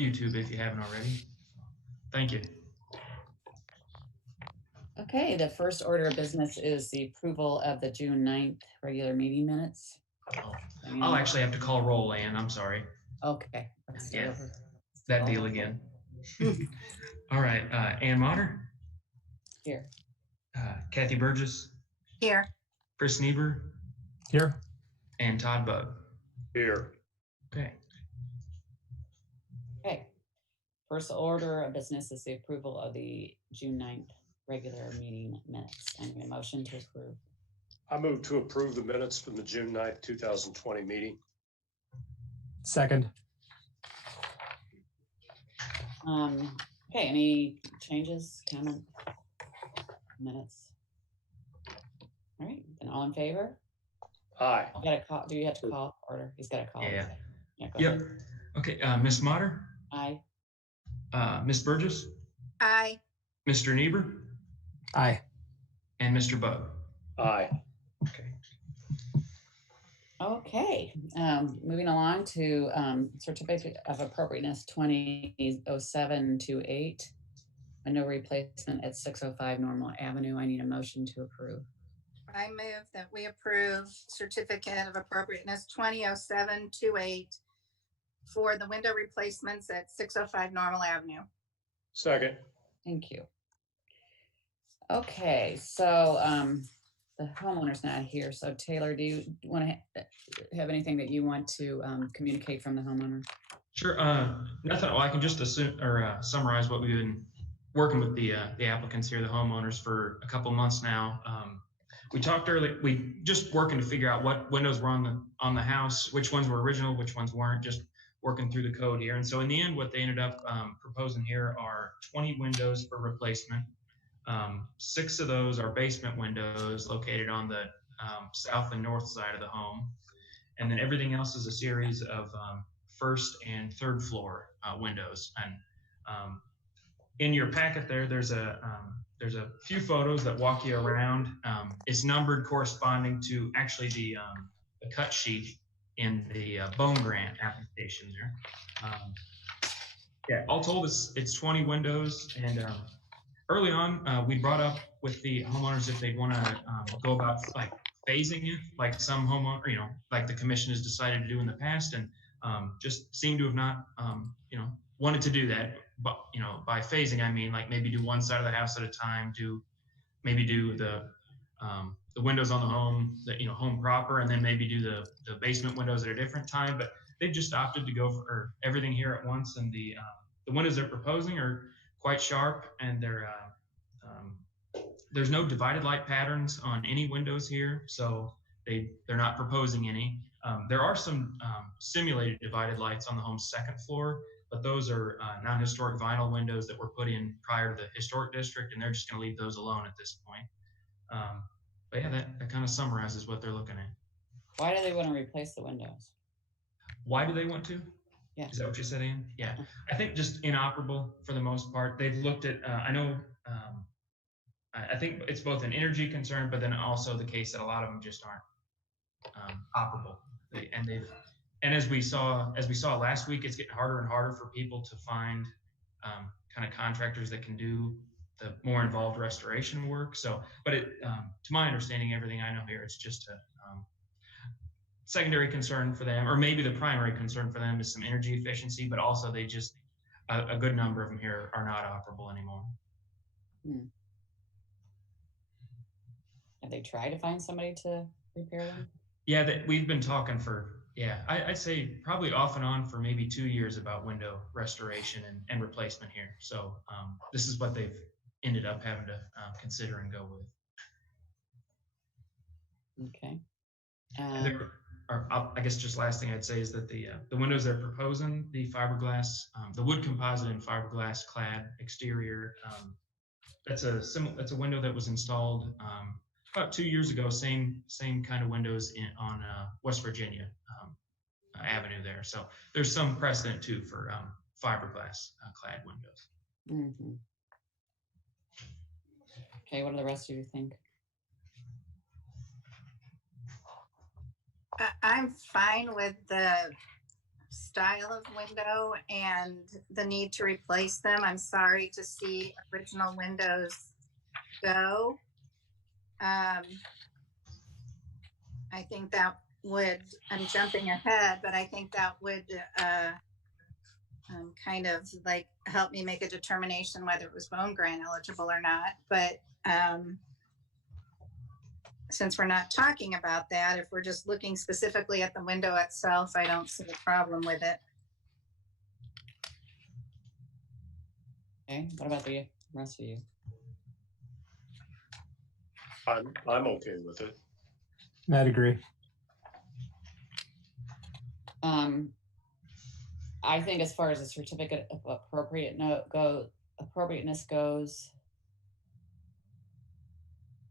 YouTube if you haven't already. Thank you. Okay, the first order of business is the approval of the June 9th regular meeting minutes. Oh, I'll actually have to call roll, Ann. I'm sorry. Okay, let's start Yeah, over. that deal again. All right, Ann Motter. Here. Kathy Burgess. Here. Chris Niebuhr. Here. And Todd Bug. Here. Okay. Okay. First order of business is the approval of the June 9th regular meeting minutes. I need a motion to approve. I move to approve the minutes from the June 9th, 2020 meeting. Second. Okay, any changes, comment, minutes? All right, then all in favor? Aye. You got a call. Do you have to call order? He's got a call. Yeah. Go Yep. ahead. Okay, Miss Motter. Aye. Miss Burgess. Aye. Mr. Niebuhr. Aye. And Mr. Bug. Aye. Okay. Okay, moving along to certificate of appropriateness 200728, window replacement at 605 Normal Avenue. I need a motion to approve. I move that we approve certificate of appropriateness 200728 for the window replacements at 605 Normal Avenue. Second. Thank you. Okay, so the homeowner's not here. So Taylor, do you want to have anything that you want to communicate from the homeowner? Sure. Nothing. Well, I can just assume or summarize what we've been working with the applicants here, the homeowners, for a couple months now. We talked earlier. We just working to figure out what windows were on the house, which ones were original, which ones weren't. Just working through the code here. And so in the end, what they ended up proposing here are 20 windows for replacement. 6 of those are basement windows located on the south and north side of the home. And then everything else is a series of first and third floor windows. And in your packet there's a few photos that walk you around. It's numbered corresponding to actually the cut sheet in the bone grant application there. Yeah, all told, it's 20 windows. And early on, we brought up with the homeowners if they'd want to go about like phasing it, like some homeowner, like the commission has decided to do in the past, and just seem to have not, wanted to do that. But by phasing, I mean like maybe do one side of the house at a time, maybe do the windows on the home, home proper, and then maybe do the basement windows at a different time. But they've just opted to go for everything here at once, and the windows they're proposing are quite sharp, and there's no divided light patterns on any windows here, so they're not proposing any. There are some simulated divided lights on the home's second floor, but those are non-historic vinyl windows that were put in prior to the historic district, and they're just going to leave those alone at this point. But yeah, that kind of summarizes what they're looking at. Why do they want to replace the windows? Why do they want to? Yeah. Is that what you said, Ann? Yeah. I think just inoperable for the most part. They've looked at, I know, I think it's both an energy concern, but then also the case that a lot of them just aren't operable. And as we saw last week, it's getting harder and harder for people to find kind of contractors that can do the more involved restoration work. So, but to my understanding, everything I know here, it's just a secondary concern for them, or maybe the primary concern for them is some energy efficiency, but also they just, a good number of them here are not operable anymore. Have they tried to find somebody to repair them? Yeah, we've been talking for, I'd say probably off and on for maybe 2 years about window restoration and replacement here. So this is what they've ended up having to consider and go with. Okay. I guess just last thing I'd say is that the windows they're proposing, the fiberglass, the wood composite and fiberglass clad exterior, that's a window that was installed about 2 years ago. Same kind of windows on West Virginia Avenue there. So there's some precedent too for fiberglass clad windows. Mm-hmm. Okay, what do the rest of you think? I'm fine with the style of window and the need to replace them. I'm sorry to see original windows go. I think that would, I'm jumping ahead, but I think that would kind of like help me make a determination whether it was bone grant eligible or not. But since we're not talking about that, if we're just looking specifically at the window itself, I don't see a problem with it. Okay, what about the rest of you? I'm okay with it. I'd agree. I think as far as the certificate of appropriateness goes,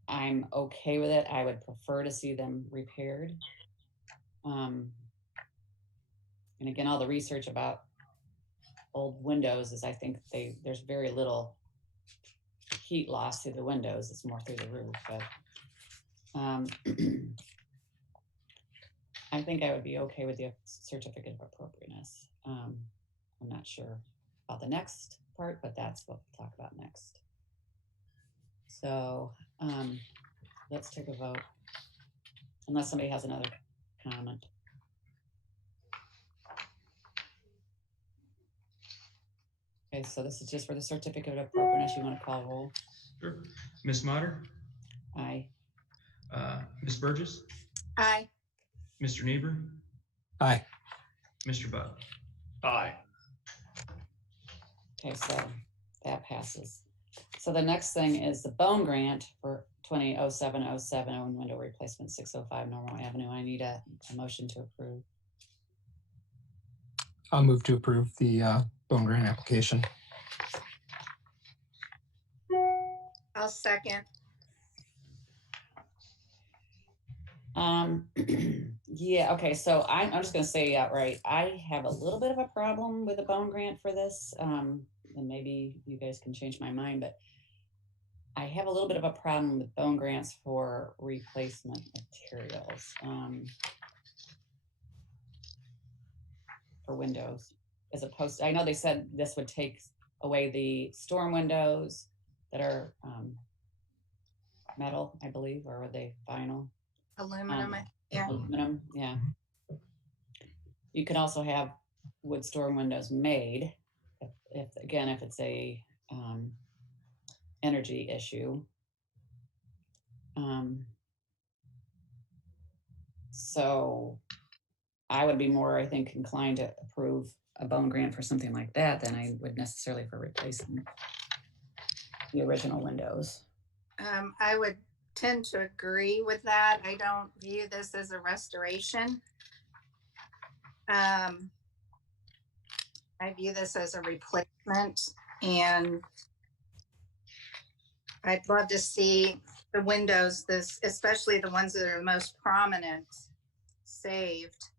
I'm okay with it. I would prefer to see them repaired. And again, all the research about old windows is I think there's very little heat loss through the windows. It's more through the roof, but I think I would be okay with the certificate of appropriateness. I'm not sure about the next part, but that's what we'll talk about next. So let's take a vote, unless somebody has another comment. Okay, so this is just for the certificate of appropriateness. You want to call roll? Sure. Ms. Motter, Aye. Ms. Burgess, Aye. Mr. Niebuhr, Aye. Mr. Buck. Aye. Okay, so that passes. So the next thing is the bone grant for 200707 own window replacement 605 Normal Avenue. I need a motion to approve. I'll move to approve the bone grant application. I'll second. Yeah, okay, so I'm just gonna say outright, I have a little bit of a problem with a bone grant for this, and maybe you guys can change my mind, but I have a little bit of a problem with bone grants for replacement materials for windows, as opposed to, I know they said this would take away the storm windows that are metal, I believe, or are they vinyl? Aluminum, yeah. Aluminum, yeah. You can also have wood storm windows made if it's a energy issue. So I would be more, I think, inclined to approve a bone grant for something like that than I would necessarily for replacing the original windows. I would tend to agree with that. I don't view this as a restoration. I view this as a replacement, and I'd love to see the windows, especially the ones that are the most prominent, saved.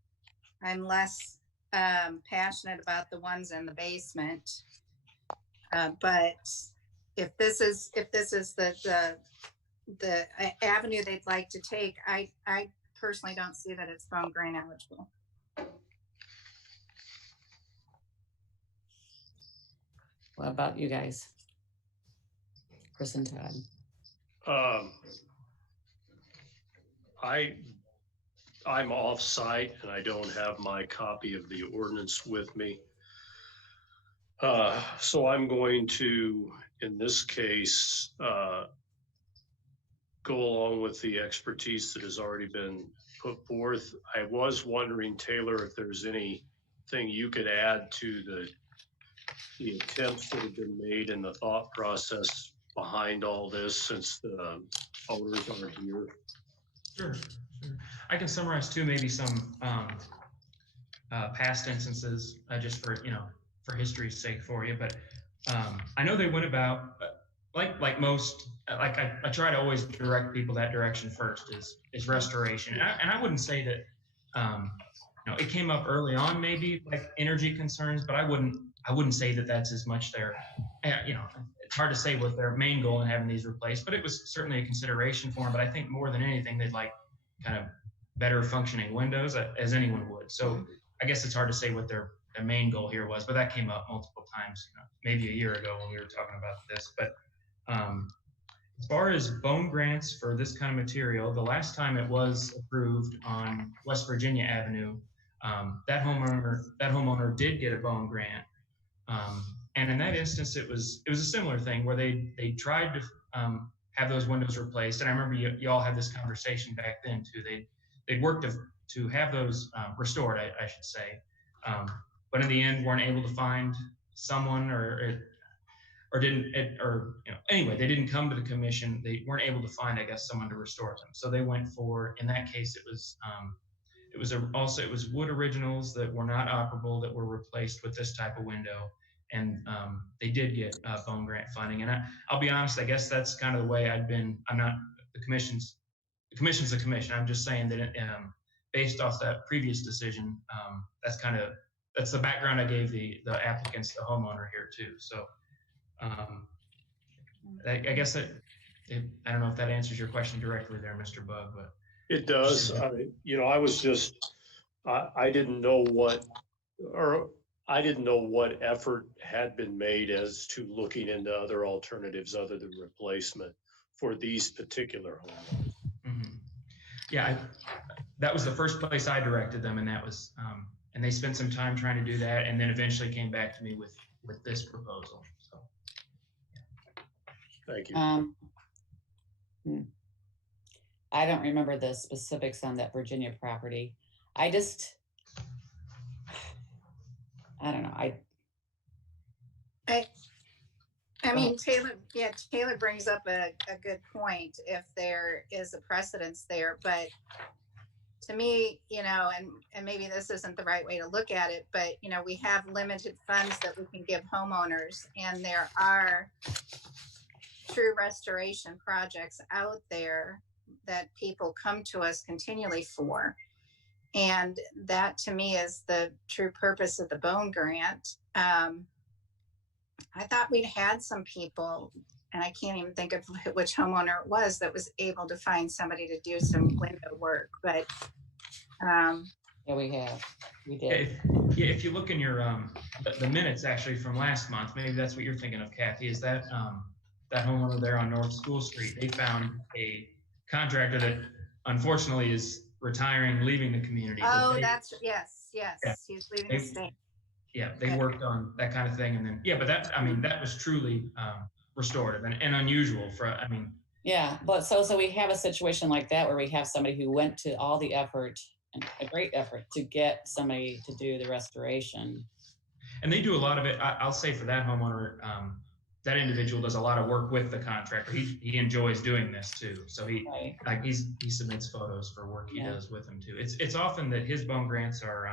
I'm less passionate about the ones in the basement, but if this is the avenue they'd like to take, I personally don't see that it's bone grant eligible. What about you guys? Chris and Todd. I'm off site and I don't have my copy of the ordinance with me. So I'm going to, in this case, go along with the expertise that has already been put forth. I was wondering, Taylor, if there's anything you could add to the attempts that have been made and the thought process behind all this, since the owners aren't here. Sure. I can summarize too, maybe some past instances, just for history's sake for you. But I know they went about like most. I try to always direct people that direction first is restoration, and I wouldn't say that it came up early on, maybe like energy concerns, but I wouldn't say that that's as much their it's hard to say what their main goal in having these replaced, but it was certainly a consideration for them. But I think more than anything, they'd like kind of better functioning windows, as anyone would. So I guess it's hard to say what their main goal here was, but that came up multiple times, maybe a year ago when we were talking about this. But as far as bone grants for this kind of material, the last time it was approved on West Virginia Avenue, that homeowner did get a bone grant. And in that instance, it was a similar thing where they tried to have those windows replaced. And I remember you all had this conversation back then too. They'd worked to have those restored, I should say. But in the end, weren't able to find someone, anyway, they didn't come to the commission. They weren't able to find, I guess, someone to restore them. So they went for, in that case, it was wood originals that were not operable that were replaced with this type of window. And they did get bone grant funding. And I'll be honest, I guess that's kind of the way I'm not, the commission's the commission. I'm just saying that based off that previous decision, that's the background I gave the applicants, the homeowner here too. So I guess I don't know if that answers your question directly there, Mr. Bug, but. It does. I was just, I didn't know what effort had been made as to looking into other alternatives other than replacement for these particular homes. Mm-hmm. Yeah, that was the first place I directed them, and that was, and they spent some time trying to do that, and then eventually came back to me with this proposal. So, yeah. Thank you. I don't remember the specifics on that Virginia property. I don't know. I mean, Taylor brings up a good point if there is a precedence there, but to me, and maybe this isn't the right way to look at it, but, we have limited funds that we can give homeowners, and there are true restoration projects out there that people come to us continually for. And that to me is the true purpose of the bone grant. I thought we'd had some people, and I can't even think of which homeowner it was that was able to find somebody to do some window work, but yeah, we did. If you look in your the minutes actually from last month, maybe that's what you're thinking of, Kathy, is that that homeowner there on North School Street, they found a contractor that unfortunately is retiring, leaving the community. Oh, yes. Yeah. He's leaving the state. Yeah, they worked on that kind of thing, and then but that was truly restorative and unusual for. Yeah, but so we have a situation like that where we have somebody who went to all the effort and a great effort to get somebody to do the restoration. And they do a lot of it. I'll say for that homeowner, that individual does a lot of work with the contractor. He enjoys doing this too. So he submits photos for work he does with them too. It's often that his bone grants are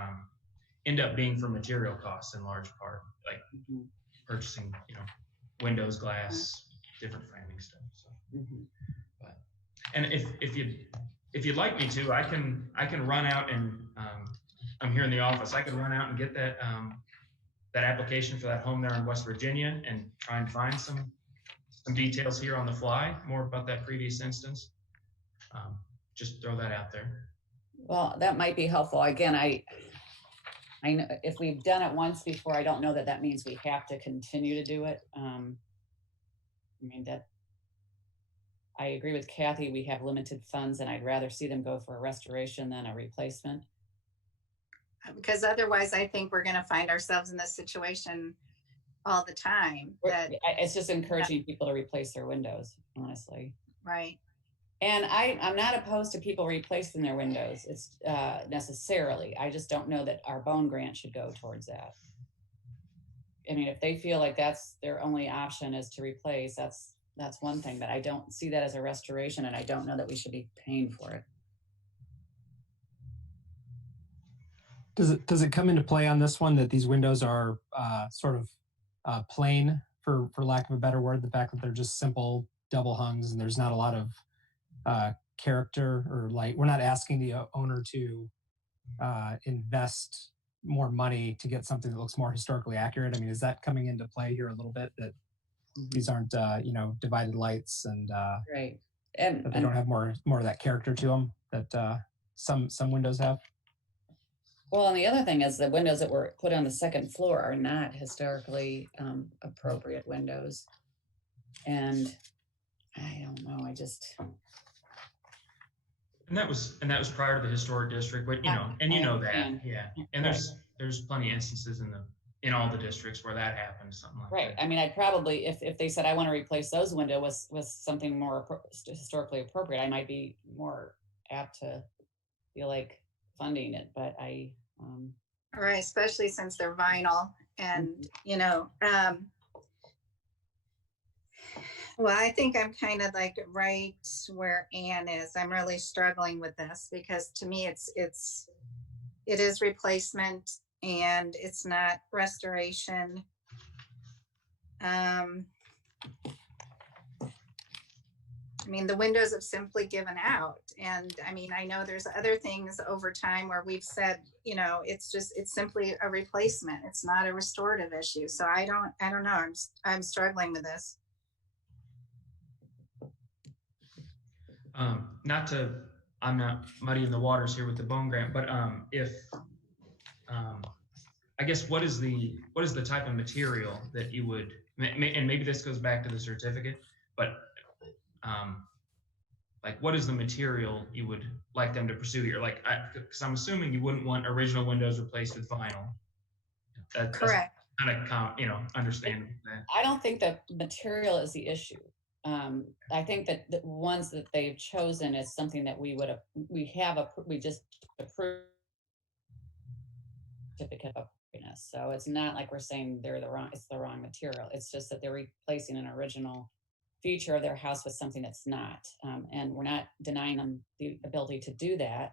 end up being for material costs in large part, like purchasing, windows, glass, different framing stuff. So, but and if you'd like me to, I can run out and I'm here in the office. I can run out and get that that application for that home there in West Virginia and try and find some details here on the fly, more about that previous instance. Just throw that out there. Well, that might be helpful. Again, I know if we've done it once before, I don't know that means we have to continue to do it. I agree with Kathy. We have limited funds, and I'd rather see them go for a restoration than a replacement. Because otherwise, I think we're going to find ourselves in this situation all the time. It's just encouraging people to replace their windows, honestly. Right. And I'm not opposed to people replacing their windows. It's necessarily. I just don't know that our bone grant should go towards that. I mean, if they feel like that's their only option is to replace, that's one thing. But I don't see that as a restoration, and I don't know that we should be paying for it. Does it come into play on this one that these windows are sort of plain, for lack of a better word, the fact that they're just simple double hungs and there's not a lot of character or light? We're not asking the owner to invest more money to get something that looks more historically accurate. I mean, is that coming into play here a little bit, that these aren't divided lights and right, and that they don't have more of that character to them that some windows have? Well, and the other thing is the windows that were put on the second floor are not historically appropriate windows. And I don't know, And that was prior to the historic district, but you I- know, and you I know that, understand. yeah. And there's plenty of instances in all the districts where that happens, something like Right. that. I mean, I'd probably, if they said, I want to replace those windows with something more historically appropriate, I might be more apt to feel like funding it, but Right, especially since they're vinyl and, well, I think I'm kind of like right where Anne is. I'm really struggling with this because to me it is replacement and it's not restoration. I mean, the windows have simply given out. And I mean, I know there's other things over time where we've said, it's simply a replacement. It's not a restorative issue. So I don't know. I'm struggling with this. I'm not muddying the waters here with the bone grant, but if I guess what is the type of material that you would, and maybe this goes back to the certificate, but like what is the material you would like them to pursue here? Like, because I'm assuming you wouldn't want original windows replaced with vinyl. Correct. That's kind of understandable. I don't think that material is the issue. I think that the ones that they've chosen is something that we just approved certificate of appropriateness. So it's not like we're saying it's the wrong material. It's just that they're replacing an original feature of their house with something that's not. And we're not denying them the ability to do that.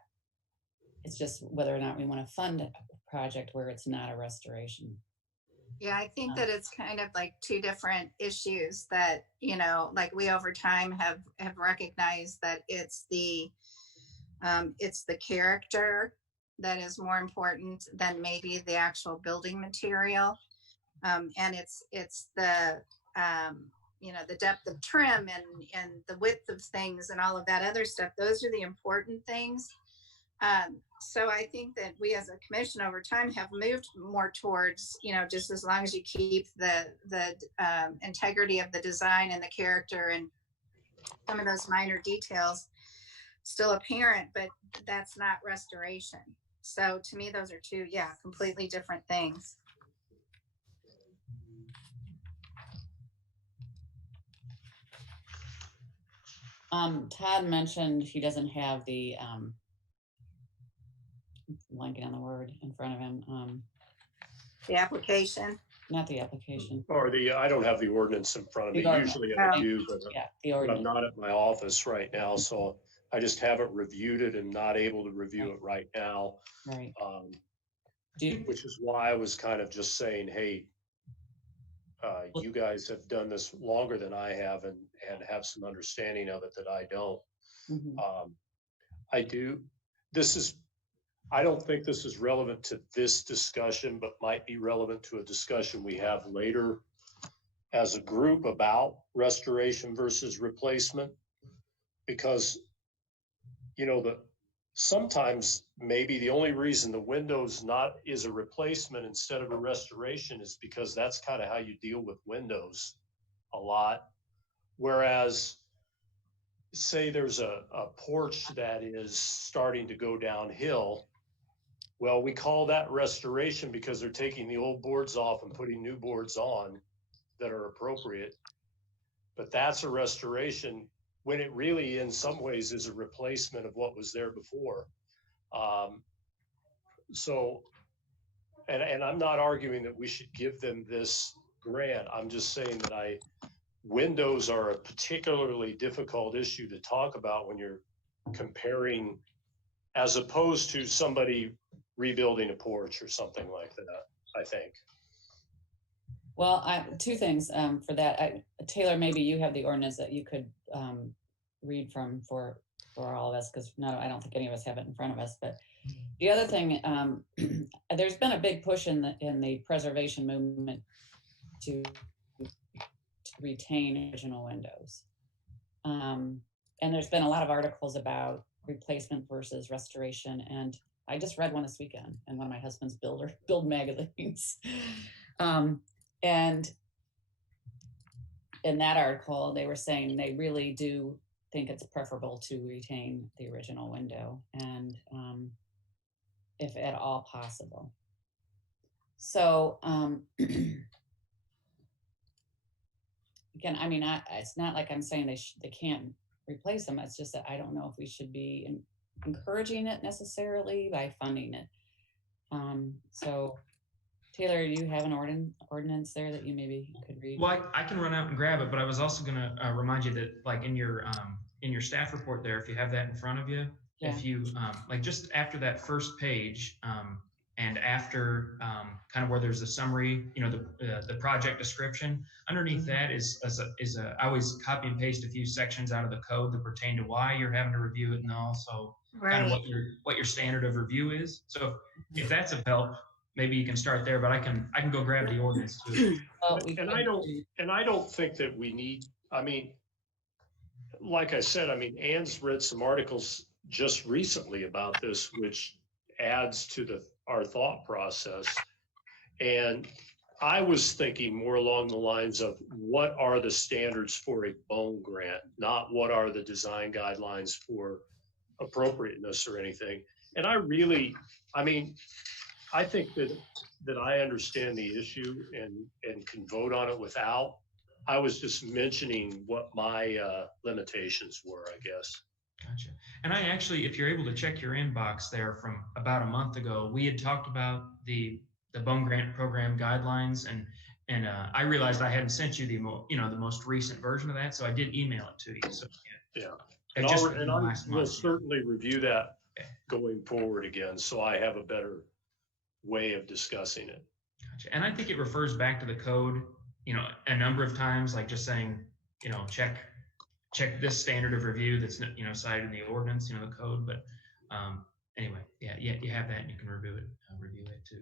It's just whether or not we want to fund a project where it's not a restoration. Yeah, I think that it's kind of like two different issues that, like we over time have recognized that it's the character that is more important than maybe the actual building material. And it's the, the depth of trim and the width of things and all of that other stuff. Those are the important things. So I think that we as a commission over time have moved more towards, just as long as you keep the integrity of the design and the character and some of those minor details still apparent, but that's not restoration. So to me, those are two, completely different things. Todd mentioned he doesn't have the blanking on the word in front of him. The application. Not the application. Or I don't have the ordinance in front of me. Usually I do, but the ordinance. I'm not at my office right now, so I just haven't reviewed it and not able to review it right now. Right. Which is why I was kind of just saying, hey, you guys have done this longer than I have and have some understanding of it that I don't. Mm-hmm. I don't think this is relevant to this discussion, but might be relevant to a discussion we have later as a group about restoration versus replacement. Because, sometimes maybe the only reason the window's is a replacement instead of a restoration is because that's kind of how you deal with windows a lot. Whereas say there's a porch that is starting to go downhill. Well, we call that restoration because they're taking the old boards off and putting new boards on that are appropriate. But that's a restoration when it really, in some ways, is a replacement of what was there before. And I'm not arguing that we should give them this grant. I'm just saying that windows are a particularly difficult issue to talk about when you're comparing, as opposed to somebody rebuilding a porch or something like that, I think. Well, two things for that. Taylor, maybe you have the ordinance that you could read from for all of us, because I don't think any of us have it in front of us. But the other thing, there's been a big push in the preservation movement to retain original windows, and there's been a lot of articles about replacement versus restoration. And I just read one this weekend in one of my husband's build magazines. And in that article, they were saying they really do think it's preferable to retain the original window, and if at all possible. So again, I mean, it's not like I'm saying they can't replace them. It's just that I don't know if we should be encouraging it necessarily by funding it. So Taylor, do you have an ordinance there that you maybe could read? Well, I can run out and grab it, but I was also going to remind you that, like in your staff report there, if you have that in front of you, Yeah. if you like just after that first page, and after kind of where there's a summary, you know, the project description, underneath that is I always copy and paste a few sections out of the code that pertain to why you're having to review it, and also kind of what your standard of review is. So if that's of help, maybe you can start there, but I can go grab the ordinance too. And I don't think that we need, I mean, like I said, I mean, Ann's read some articles just recently about this, which adds to our thought process. And I was thinking more along the lines of what are the standards for a bone grant, not what are the design guidelines for appropriateness or anything. And I mean, I think that I understand the issue and can vote on it without. I was just mentioning what my limitations were, I guess. Gotcha. And I actually, if you're able to check your inbox there from about a month ago, we had talked about the Bone Grant Program guidelines, and I realized I hadn't sent you the most recent version of that, so I did email it to you. So yeah. And I will certainly review that going forward again, so I have a better way of discussing it. Gotcha. And I think it refers back to the code, a number of times, like just saying, check this standard of review that's cited in the ordinance, the code. But anyway, yeah, you have that, and you can review it too.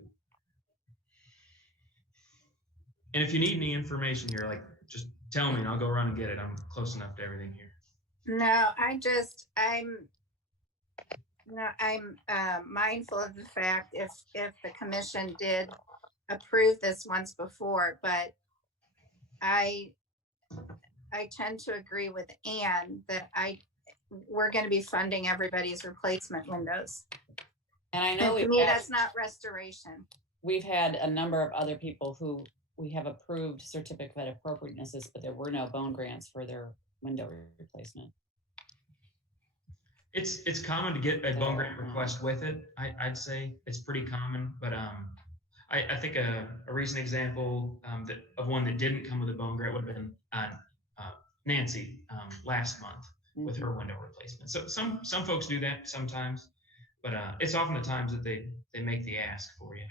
And if you need any information, you're like, just tell me, and I'll go run and get it. I'm close enough to everything here. No, I'm mindful of the fact if the commission did approve this once before, but I tend to agree with Ann that we're going to be funding everybody's replacement windows. And I know to me, that's not restoration. We've had a number of other people who we have approved certificate of appropriatenesses, but there were no bone grants for their window replacement. It's common to get a bone grant request with it. I'd say it's pretty common, but I think a recent example of one that didn't come with a bone grant would have been Nancy last month with her window replacement. So some folks do that sometimes, but it's often the times that they make the ask for you.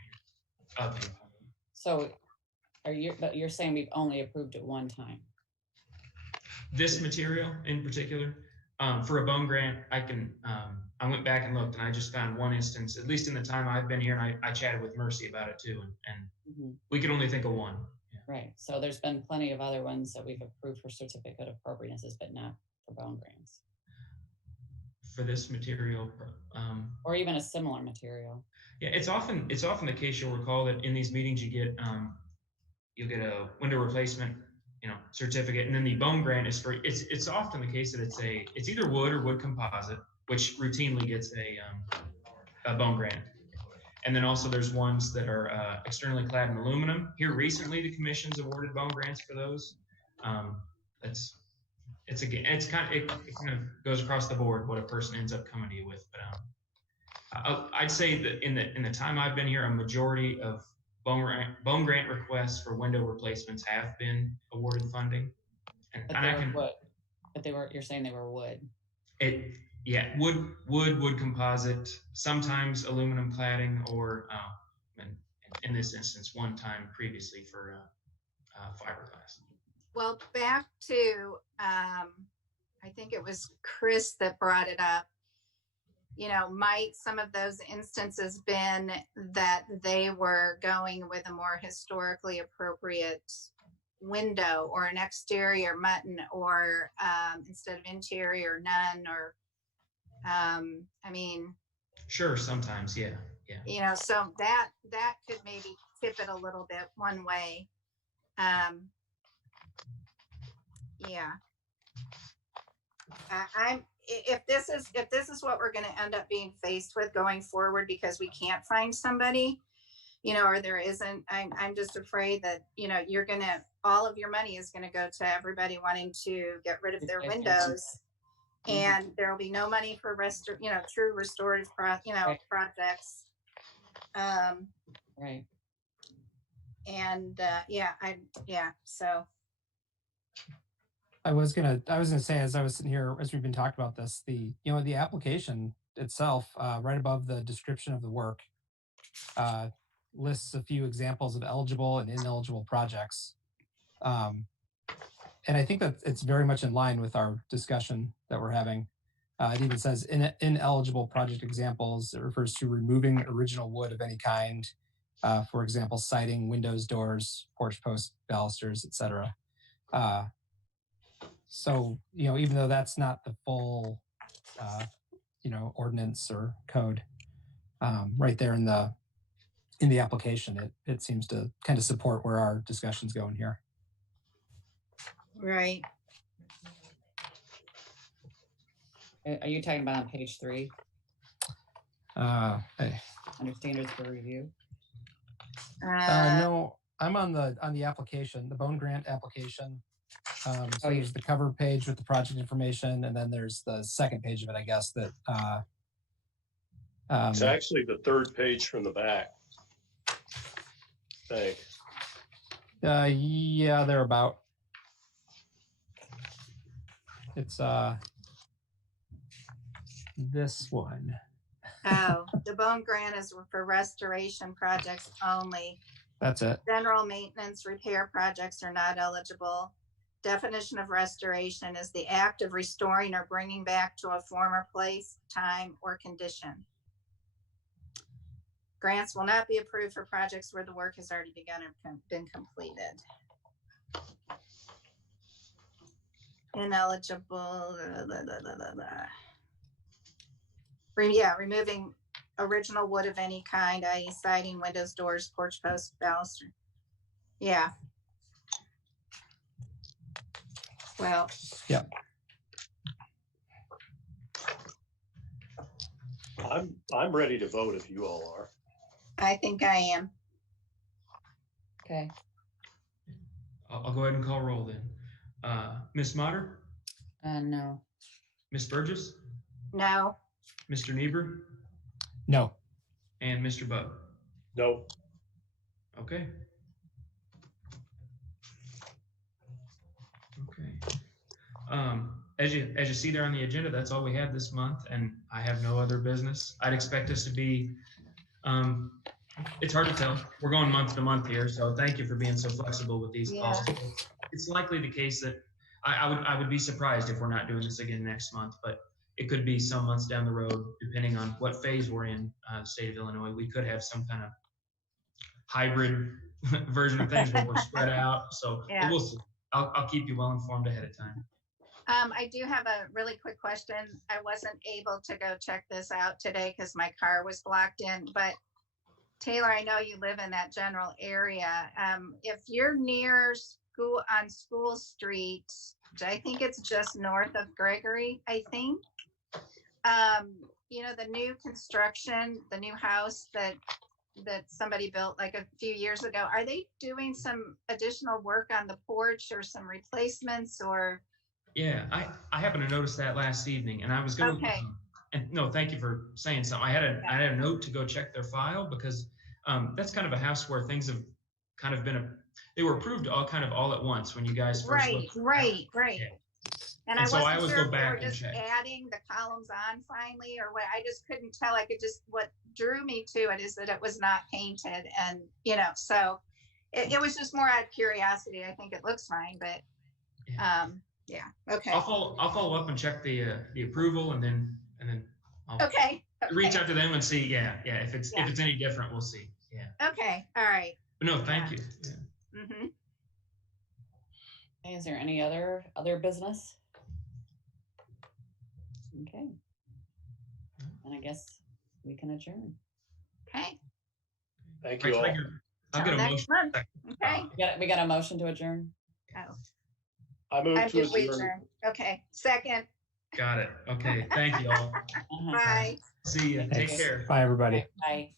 So but you're saying we've only approved it one time? This material in particular, for a bone grant, I went back and looked, and I just found one instance, at least in the time I've been here, and I chatted with Mercy about it too, and we could only think of one. Yeah. Right. So there's been plenty of other ones that we've approved for certificate of appropriatenesses, but not for bone grants. For this material, or even a similar material. Yeah, it's often the case. You'll recall that in these meetings you'll get a window replacement, certificate, and then the bone grant is for. It's often the case that it's either wood or wood composite, which routinely gets a bone grant. And then also there's ones that are externally clad in aluminum. Here recently, the commission's awarded bone grants for those. It kind of goes across the board what a person ends up coming to you with. But I'd say that in the time I've been here, a majority of bone grant requests for window replacements have been awarded funding. You're saying they were wood. Wood composite, sometimes aluminum cladding, or in this instance, one time previously for fiberglass. Well, back to, I think it was Chris that brought it up. Might some of those instances been that they were going with a more historically appropriate window, or an exterior mutton, or instead of interior none, or Sure, sometimes, yeah, yeah. You know, so that could maybe tip it a little bit one way. Yeah. If this is what we're going to end up being faced with going forward because we can't find somebody, you know, or there isn't, I'm just afraid that, you know, you're going to, all of your money is going to go to everybody wanting to get rid of their windows, and there will be no money for true restorative Right. projects. Right. And so I was gonna say, as I was sitting here, as we've been talking about this, the application itself, right above the description of the work, lists a few examples of eligible and ineligible projects. And I think that it's very much in line with our discussion that we're having. It even says ineligible project examples. It refers to removing original wood of any kind, for example, siding, windows, doors, porch posts, balusters, etc. So, even though that's not the full, ordinance or code, right there in the application, it seems to kind of support where our discussion's going here. right. Are you talking about on page 3? Hey. Under standards for review? No, I'm on the application, the Bone Grant application. So there's the cover page with the project information, and then there's the second page of it, I guess, that It's actually the third page from the back. I think. Yeah, they're about. It's this one. Oh, the Bone Grant is for restoration projects only. That's it. General maintenance repair projects are not eligible. Definition of restoration is the act of restoring or bringing back to a former place, time, or condition. Grants will not be approved for projects where the work has already begun or been completed. Ineligible. Removing original wood of any kind, i.e. siding, windows, doors, porch posts, baluster. Yeah. Well. Yeah. I'm ready to vote if you all are. I think I am. Okay. I'll go ahead and call roll then. Ms. Motter? No. Ms. Burgess? No. Mr. Niebuhr? No. And Mr. Bug? No. Okay. Okay. As you see there on the agenda, that's all we have this month, and I have no other business. I'd expect us to be, it's hard to tell. We're going month to month here, so thank you for being so flexible with these calls. It's likely the case that I would be surprised if we're not doing this again next month, but it could be some months down the road, depending on what phase we're in, the state of Illinois. We could have some kind of hybrid version of things where we're spread out. So we'll see. I'll keep you well informed ahead of time. I do have a really quick question. I wasn't able to go check this out today because my car was blocked in, but Taylor, I know you live in that general area. If you're near on School Street, I think it's just north of Gregory, I think. The new construction, the new house that somebody built like a few years ago, are they doing some additional work on the porch or some replacements or? Yeah, I happened to notice that last evening, and I was going to. Okay. And no, thank you for saying something. I had a note to go check their file because that's kind of a house where things have kind of been they were approved all at once when you guys first looked. Right. Yeah. And so I wasn't always sure go if they back were and just check. adding the columns on finally or what. I just couldn't tell. What drew me to it is that it was not painted, and so it was just more out of curiosity. I think it looks fine, but yeah. Okay. I'll follow up and check the approval, and then I'll reach out to them and see. Yeah. If it's any different, we'll see. Yeah. Okay. All right. But no, thank you. Yeah. Mm-hmm. Is there any other business? Okay. And I guess we can adjourn. Okay. Thank Right, you all. I'll get Till a next motion. month. Okay. We got a motion to adjourn? Oh, I move I to move we adjourn. adjourn. Okay. Second. Got it. Okay. Thank you all. Uh-huh. Bye. See you. Take Thanks. care. Bye, everybody. Bye.